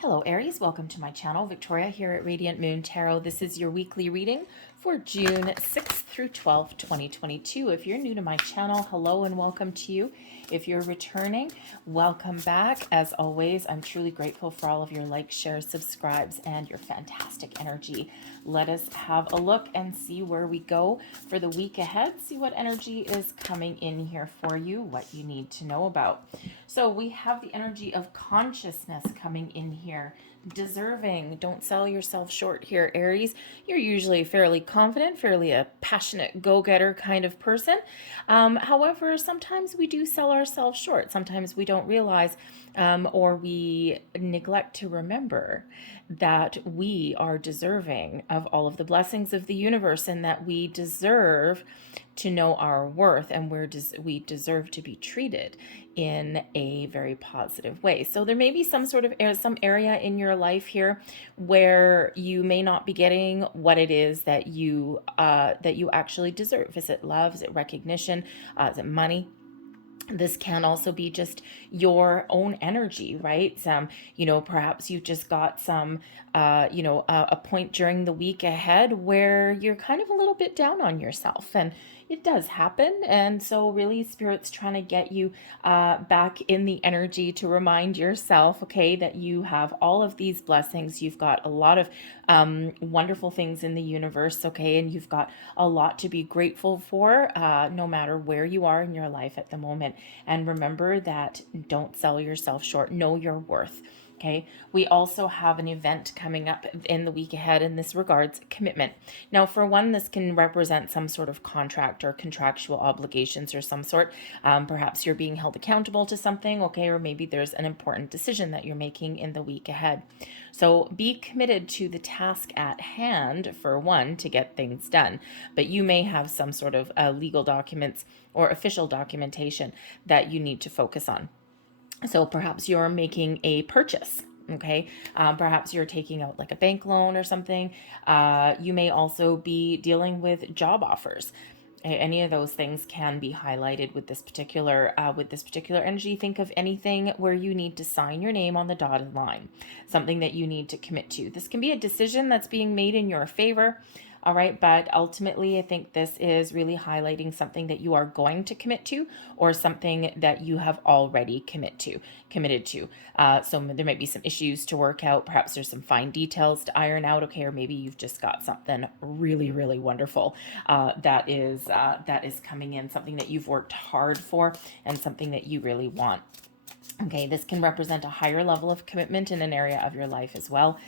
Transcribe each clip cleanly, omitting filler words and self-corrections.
Hello Aries, welcome to my channel. Victoria here at Radiant Moon Tarot. This is your weekly reading for June 6th through 12th, 2022. If you're new to my channel, hello and welcome to you. If you're returning, welcome back. As always, I'm truly grateful for all of your likes, shares, subscribes, and your fantastic energy. Let us have a look and see where we go for the week ahead. See what energy is coming in here for you, what you need to know about. So we have the energy of consciousness coming in here. Deserving. Don't sell yourself short here, Aries. You're usually fairly confident, fairly a passionate go-getter kind of person. However, sometimes we do sell ourselves short. Sometimes we don't realize or we neglect to remember that we are deserving of all of the blessings of the universe and that we deserve to know our worth and we deserve to be treated in a very positive way. So there may be some sort of some area in your life here where you may not be getting what it is that you actually deserve. Is it love? Is it recognition? Is it money? This can also be just your own energy, right? Perhaps you just got some, a point during the week ahead where you're kind of a little bit down on yourself, and it does happen. And so really Spirit's trying to get you back in the energy to remind yourself, okay, that you have all of these blessings. You've got a lot of wonderful things in the universe, okay, and you've got a lot to be grateful for, no matter where you are in your life at the moment. And remember that don't sell yourself short. Know your worth. Okay, we also have an event coming up in the week ahead in this regards, commitment. Now, for one, this can represent some sort of contract or contractual obligations or some sort. Perhaps you're being held accountable to something, okay, or maybe there's an important decision that you're making in the week ahead. So be committed to the task at hand, for one, to get things done. But you may have some sort of legal documents or official documentation that you need to focus on. So perhaps you're making a purchase, okay? Perhaps you're taking out like a bank loan or something. You may also be dealing with job offers. Any of those things can be highlighted with this particular energy. Think of anything where you need to sign your name on the dotted line, something that you need to commit to. This can be a decision that's being made in your favor. All right, but ultimately, I think this is really highlighting something that you are going to commit to or something that you have already committed to. So there might be some issues to work out. Perhaps there's some fine details to iron out, okay, or maybe you've just got something really, really wonderful that is coming in, something that you've worked hard for and something that you really want. Okay, this can represent a higher level of commitment in an area of your life as well.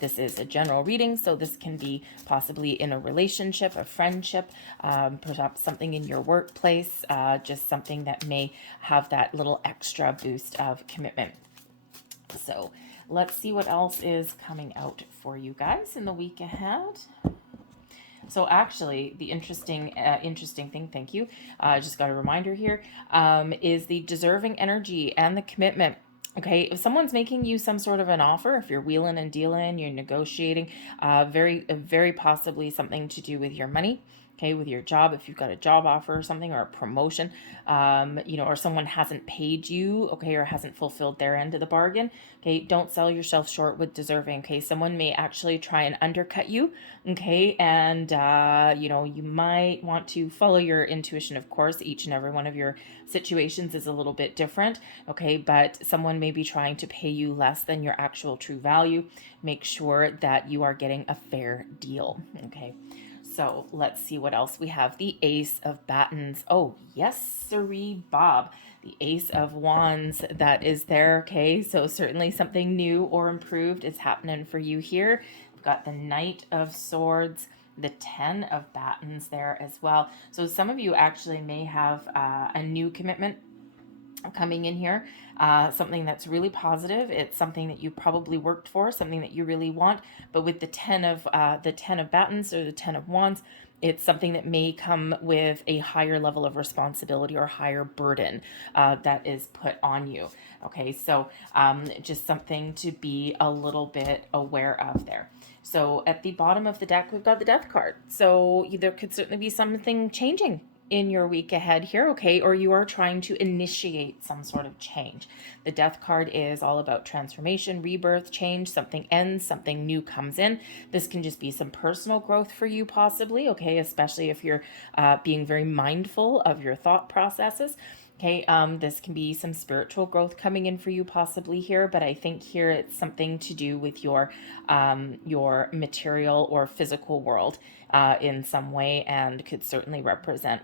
This is a general reading, so this can be possibly in a relationship, a friendship, perhaps something in your workplace, just something that may have that little extra boost of commitment. So let's see what else is coming out for you guys in the week ahead. So actually, the interesting thing, thank you, I just got a reminder here, is the deserving energy and the commitment. Okay, if someone's making you some sort of an offer, if you're wheeling and dealing, you're negotiating, very possibly something to do with your money. Okay, with your job, if you've got a job offer or something, or a promotion, or someone hasn't paid you, okay, or hasn't fulfilled their end of the bargain, okay, don't sell yourself short with deserving, okay? Someone may actually try and undercut you, okay, and, you might want to follow your intuition, of course. Each and every one of your situations is a little bit different, okay, but someone may be trying to pay you less than your actual true value. Make sure that you are getting a fair deal, okay? So let's see what else we have. The Ace of Batons. Oh, yes, sirree, Bob. The Ace of Wands that is there. Okay, so certainly something new or improved is happening for you here. We've got the Knight of Swords, the 10 of Batons there as well. So some of you actually may have a new commitment coming in here, something that's really positive. It's something that you probably worked for, something that you really want. But with the 10 of Batons or the 10 of Wands, it's something that may come with a higher level of responsibility or higher burden that is put on you. Okay, so just something to be a little bit aware of there. So at the bottom of the deck, we've got the Death card. So there could certainly be something changing in your week ahead here, okay, or you are trying to initiate some sort of change. The Death card is all about transformation, rebirth, change. Something ends, something new comes in. This can just be some personal growth for you possibly, okay, especially if you're being very mindful of your thought processes. Okay, this can be some spiritual growth coming in for you possibly here, but I think here it's something to do with your material or physical world in some way, and could certainly represent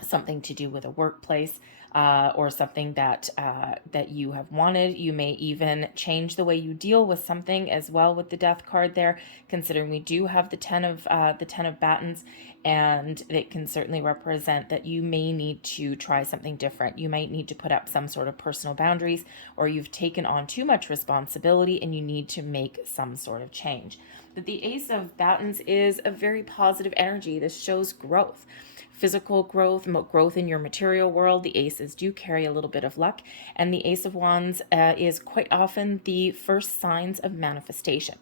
something to do with a workplace or something that that you have wanted. You may even change the way you deal with something as well with the Death card there, considering we do have the ten of batons, and it can certainly represent that you may need to try something different. You might need to put up some sort of personal boundaries, or you've taken on too much responsibility and you need to make some sort of change. But the Ace of Batons is a very positive energy. This shows growth, physical growth, growth in your material world. The aces do carry a little bit of luck, and the Ace of Wands is quite often the first signs of manifestation.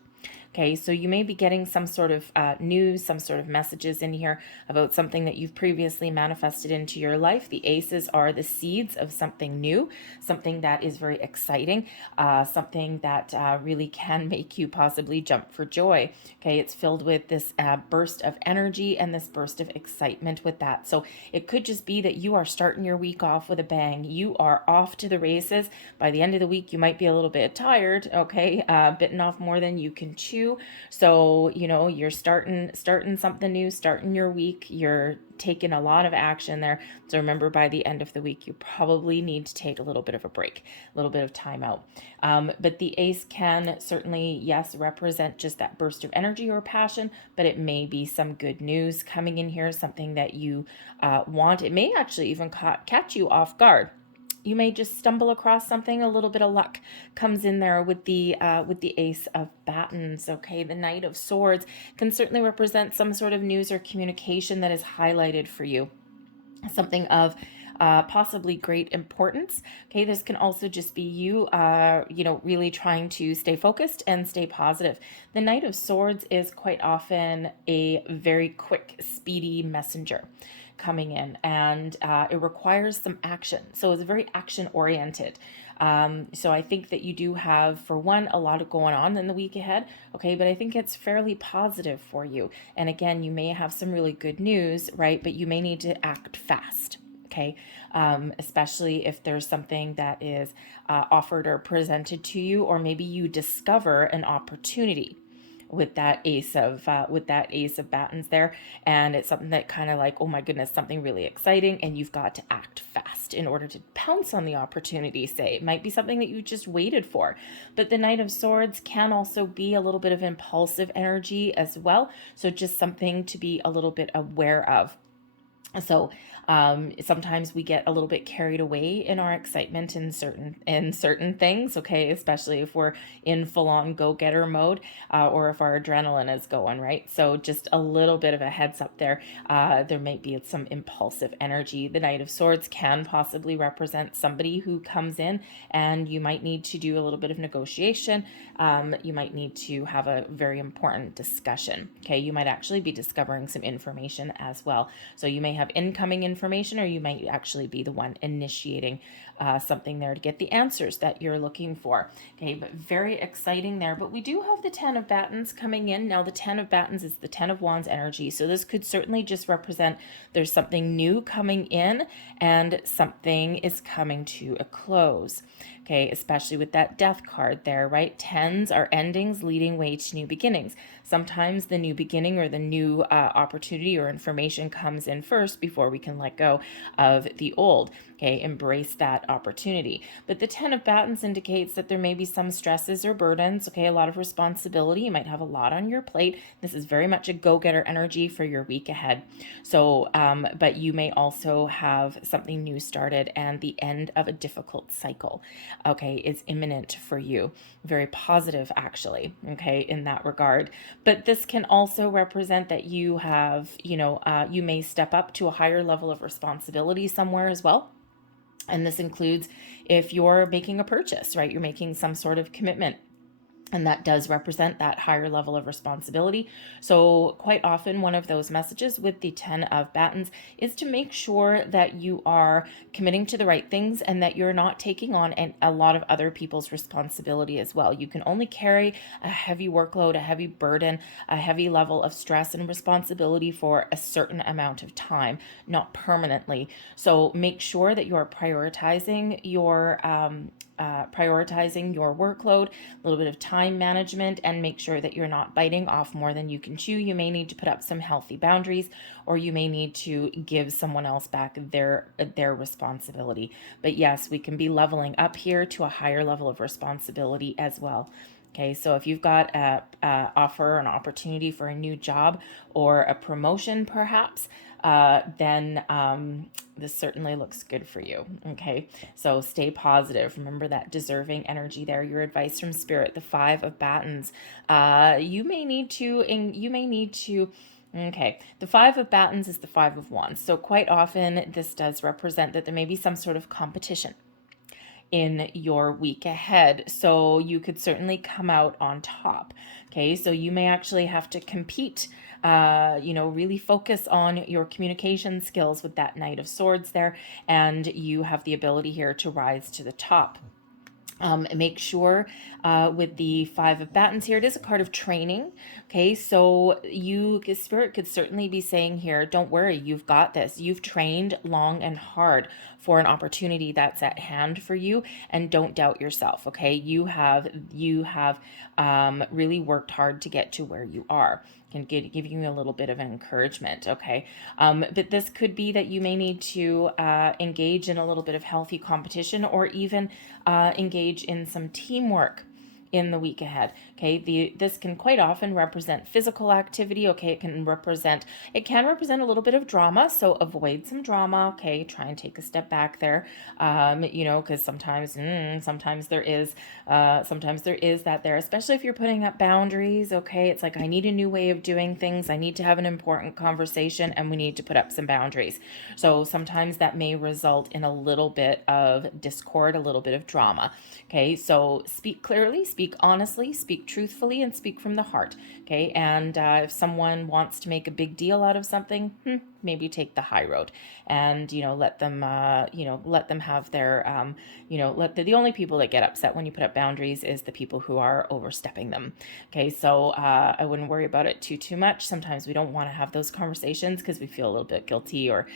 Okay, so you may be getting some sort of news, some sort of messages in here about something that you've previously manifested into your life. The aces are the seeds of something new, something that is very exciting, something that really can make you possibly jump for joy. Okay, it's filled with this burst of energy and this burst of excitement with that. So it could just be that you are starting your week off with a bang. You are off to the races. By the end of the week, you might be a little bit tired, okay, bitten off more than you can chew. So, you know, you're starting something new, starting your week, you're taking a lot of action there. So remember, by the end of the week, you probably need to take a little bit of a break, a little bit of time out. But the ace can certainly, yes, represent just that burst of energy or passion, but it may be some good news coming in here, something that you want. It may actually even catch you off guard. You may just stumble across something. A little bit of luck comes in there with the Ace of Batons. Okay, the Knight of Swords can certainly represent some sort of news or communication that is highlighted for you, something of possibly great importance. Okay, this can also just be you, really trying to stay focused and stay positive. The Knight of Swords is quite often a very quick, speedy messenger coming in, and it requires some action. So it's very action oriented. So I think that you do have, for one, a lot of going on in the week ahead. Okay, but I think it's fairly positive for you. And again, you may have some really good news, right? But you may need to act fast. Okay, especially if there's something that is offered or presented to you, or maybe you discover an opportunity with that ace of batons there, and it's something that kind of like, oh my goodness, something really exciting, and you've got to act fast in order to pounce on the opportunity. Say it might be something that you just waited for. But the Knight of Swords can also be a little bit of impulsive energy as well, so just something to be a little bit aware of. So sometimes we get a little bit carried away in our excitement in certain things, okay, especially if we're in full-on go-getter mode, or if our adrenaline is going, right? So just a little bit of a heads up there. There might be some impulsive energy. The Knight of Swords can possibly represent somebody who comes in, and you might need to do a little bit of negotiation. You might need to have a very important discussion. Okay, you might actually be discovering some information as well. So you may have incoming information, or you might actually be the one initiating something there to get the answers that you're looking for. Okay, but very exciting there. But we do have the Ten of Batons coming in. Now, the Ten of Batons is the Ten of Wands energy. So this could certainly just represent there's something new coming in and something is coming to a close. Okay, especially with that Death card there, right? Tens are endings leading way to new beginnings. Sometimes the new beginning or the new opportunity or information comes in first before we can let go of the old. Okay, embrace that opportunity. But the Ten of Batons indicates that there may be some stresses or burdens, okay, a lot of responsibility. You might have a lot on your plate. This is very much a go-getter energy for your week ahead. So, but you may also have something new started, and the end of a difficult cycle, okay, is imminent for you. Very positive, actually, okay, in that regard. But this can also represent that you have, you may step up to a higher level of responsibility somewhere as well. And this includes if you're making a purchase, right? You're making some sort of commitment And that does represent that higher level of responsibility. So quite often one of those messages with the 10 of Batons is to make sure that you are committing to the right things and that you're not taking on a lot of other people's responsibility as well. You can only carry a heavy workload, a heavy burden, a heavy level of stress and responsibility for a certain amount of time, not permanently. So make sure that you are prioritizing your workload, a little bit of time management, and make sure that you're not biting off more than you can chew. You may need to put up some healthy boundaries, or you may need to give someone else back their responsibility. But yes, we can be leveling up here to a higher level of responsibility as well. Okay, so if you've got a offer, an opportunity for a new job or a promotion perhaps, then this certainly looks good for you. Okay, so stay positive. Remember that deserving energy there. Your advice from Spirit, the 5 of Batons. You may need to. Okay, the 5 of Batons is the 5 of Wands. So quite often this does represent that there may be some sort of competition in your week ahead. So you could certainly come out on top. Okay, so you may actually have to compete, really focus on your communication skills with that Knight of Swords there, and you have the ability here to rise to the top. Make sure with the 5 of Batons here, it is a card of training. Okay, so Spirit could certainly be saying here, don't worry, you've got this. You've trained long and hard for an opportunity that's at hand for you, and don't doubt yourself. Okay, you have really worked hard to get to where you are. Can give you a little bit of encouragement. Okay, but this could be that you may need to engage in a little bit of healthy competition, or even engage in some teamwork in the week ahead. Okay, this can quite often represent physical activity. Okay, it can represent a little bit of drama, so avoid some drama. Okay, try and take a step back there. Because sometimes there is that there, especially if you're putting up boundaries. Okay, it's like, I need a new way of doing things. I need to have an important conversation, and we need to put up some boundaries. So sometimes that may result in a little bit of discord, a little bit of drama. Okay, so speak clearly, speak honestly, speak truthfully, and speak from the heart. Okay, and if someone wants to make a big deal out of something, maybe take the high road, and let them have their the only people that get upset when you put up boundaries is the people who are overstepping them. Okay, so I wouldn't worry about it too much. Sometimes we don't want to have those conversations because we feel a little bit guilty, or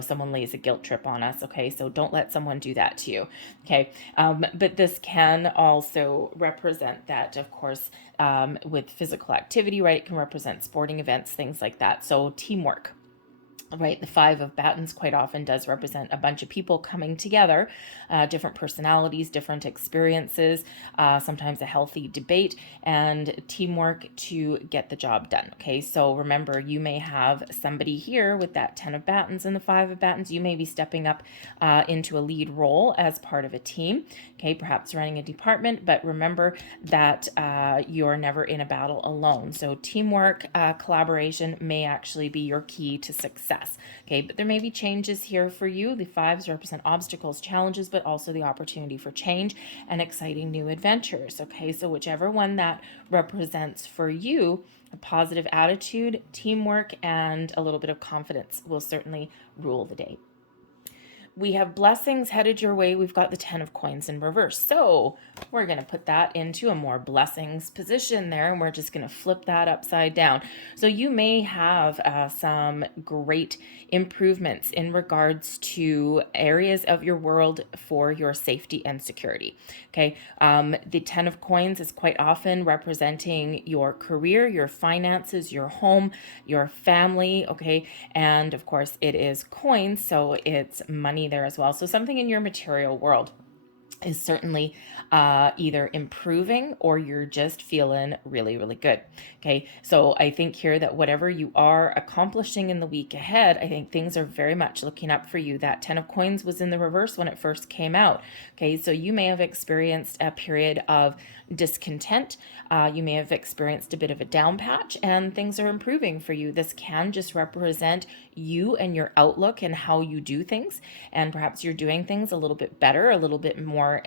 someone lays a guilt trip on us. Okay, so don't let someone do that to you. Okay, but this can also represent that, of course, with physical activity, right? It can represent sporting events, things like that. So teamwork. Right, the 5 of Batons quite often does represent a bunch of people coming together, different personalities, different experiences, sometimes a healthy debate, and teamwork to get the job done. Okay, so remember, you may have somebody here with that 10 of Batons and the 5 of Batons. You may be stepping up into a lead role as part of a team. Okay, perhaps running a department, but remember that you're never in a battle alone. So teamwork, collaboration may actually be your key to success. Okay, but there may be changes here for you. The 5s represent obstacles, challenges, but also the opportunity for change and exciting new adventures. Okay, so whichever one that represents for you, a positive attitude, teamwork, and a little bit of confidence will certainly rule the day. We have blessings headed your way. We've got the 10 of coins in reverse. So we're going to put that into a more blessings position there, and we're just going to flip that upside down. So you may have some great improvements in regards to areas of your world for your safety and security. Okay, the 10 of coins is quite often representing your career, your finances, your home, your family. Okay, and of course it is coins, so it's money there as well. So something in your material world is certainly either improving, or you're just feeling really, really good. Okay, so I think here that whatever you are accomplishing in the week ahead, I think things are very much looking up for you. That 10 of coins was in the reverse when it first came out. Okay, so you may have experienced a period of discontent. You may have experienced a bit of a down patch, and things are improving for you. This can just represent you and your outlook and how you do things, and perhaps you're doing things a little bit better, a little bit more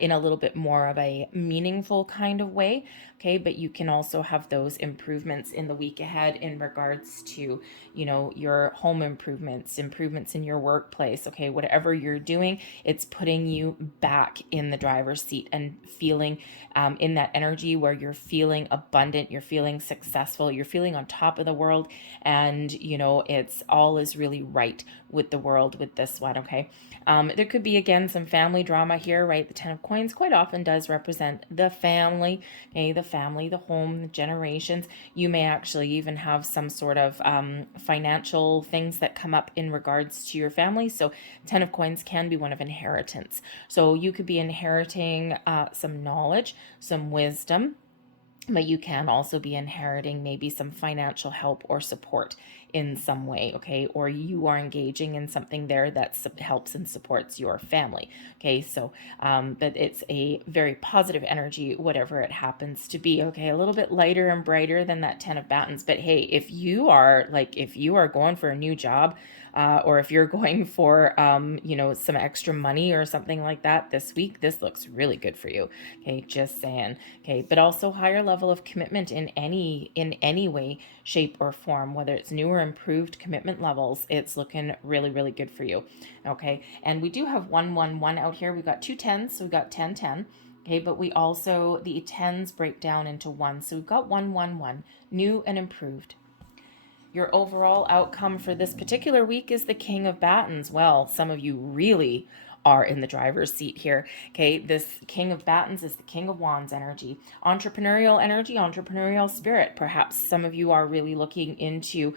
in a little bit more of a meaningful kind of way. Okay, but you can also have those improvements in the week ahead in regards to, you know, your home improvements, improvements in your workplace. Okay, whatever you're doing, it's putting you back in the driver's seat and feeling in that energy where you're feeling abundant, you're feeling successful, you're feeling on top of the world, and you know, it's all is really right with the world with this one. Okay, there could be again some family drama here, right? The Ten of Coins quite often does represent the family. Okay, the family, the home, the generations. You may actually even have some sort of financial things that come up in regards to your family. So Ten of Coins can be one of inheritance. So you could be inheriting some knowledge, some wisdom, but you can also be inheriting maybe some financial help or support in some way. Okay, or you are engaging in something there that helps and supports your family. Okay, so but it's a very positive energy, whatever it happens to be. Okay, a little bit lighter and brighter than that 10 of Batons, but hey, if you are going for a new job, or if you're going for, you know, some extra money or something like that this week, this looks really good for you. Okay, just saying. Okay, but also higher level of commitment in any way, shape, or form, whether it's new or improved commitment levels, it's looking really, really good for you. Okay, and we do have 111 out here. We've got two tens, so we've got 10, 10. Okay, but we also, the tens break down into one. So we've got 111, new and improved. Your overall outcome for this particular week is the King of Batons. Well, some of you really are in the driver's seat here. Okay, this King of Batons is the King of Wands energy, entrepreneurial spirit. Perhaps some of you are really looking into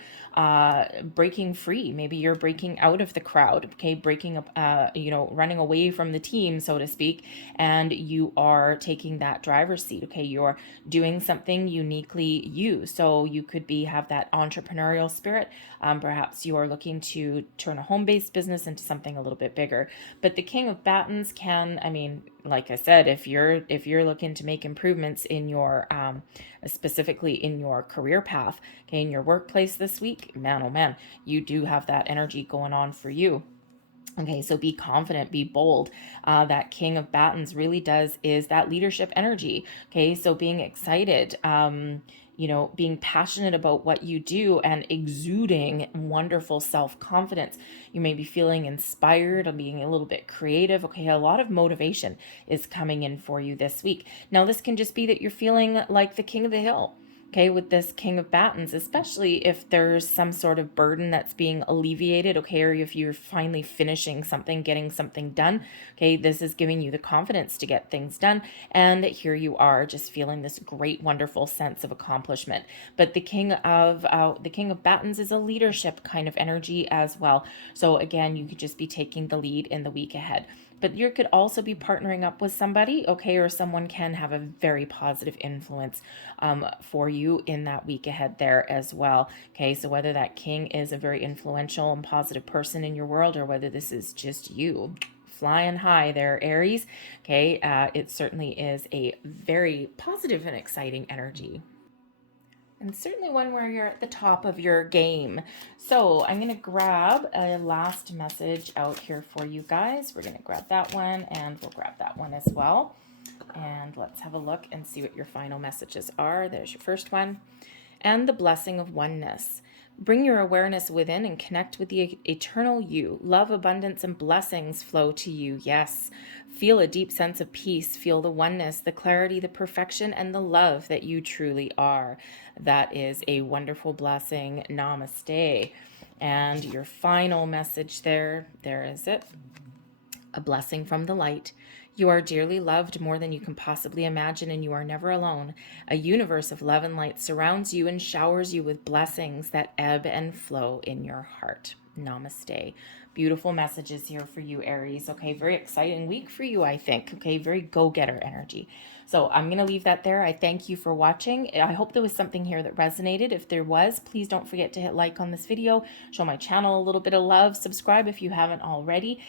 breaking free. Maybe you're breaking out of the crowd. Okay, breaking up, you know, running away from the team, so to speak, and you are taking that driver's seat. Okay, you're doing something uniquely you. So you could have that entrepreneurial spirit. Perhaps you are looking to turn a home-based business into something a little bit bigger. But the King of Batons can, I mean, like I said, if you're looking to make improvements in your specifically in your career path, okay, in your workplace this week, man, oh man, you do have that energy going on for you. Okay, so be confident, be bold. That King of Batons really is that leadership energy. Okay, so being excited, you know, being passionate about what you do and exuding wonderful self-confidence. You may be feeling inspired or being a little bit creative. Okay, a lot of motivation is coming in for you this week. Now, this can just be that you're feeling like the king of the hill. Okay, with this King of Batons, especially if there's some sort of burden that's being alleviated, okay, or if you're finally finishing something, getting something done, okay, this is giving you the confidence to get things done, and here you are just feeling this great, wonderful sense of accomplishment. But the King of Batons is a leadership kind of energy as well. So again, you could just be taking the lead in the week ahead. But you could also be partnering up with somebody, okay, or someone can have a very positive influence for you in that week ahead there as well. Okay, so whether that king is a very influential and positive person in your world, or whether this is just you flying high there, Aries, okay, it certainly is a very positive and exciting energy. And certainly one where you're at the top of your game. So I'm going to grab a last message out here for you guys. We're going to grab that one, and we'll grab that one as well. And let's have a look and see what your final messages are. There's your first one. And the blessing of oneness. Bring your awareness within and connect with the eternal you. Love, abundance, and blessings flow to you. Yes. Feel a deep sense of peace. Feel the oneness, the clarity, the perfection, and the love that you truly are. That is a wonderful blessing. Namaste. And your final message there is it. A blessing from the light. You are dearly loved more than you can possibly imagine, and you are never alone. A universe of love and light surrounds you and showers you with blessings that ebb and flow in your heart. Namaste. Beautiful messages here for you, Aries. Okay, very exciting week for you, I think. Okay, very go-getter energy. So I'm going to leave that there. I thank you for watching. I hope there was something here that resonated. If there was, please don't forget to hit like on this video, show my channel a little bit of love, subscribe if you haven't already.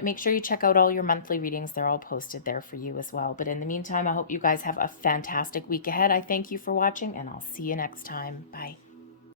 Make sure you check out all your monthly readings. They're all posted there for you as well. But in the meantime, I hope you guys have a fantastic week ahead. I thank you for watching, and I'll see you next time. Bye.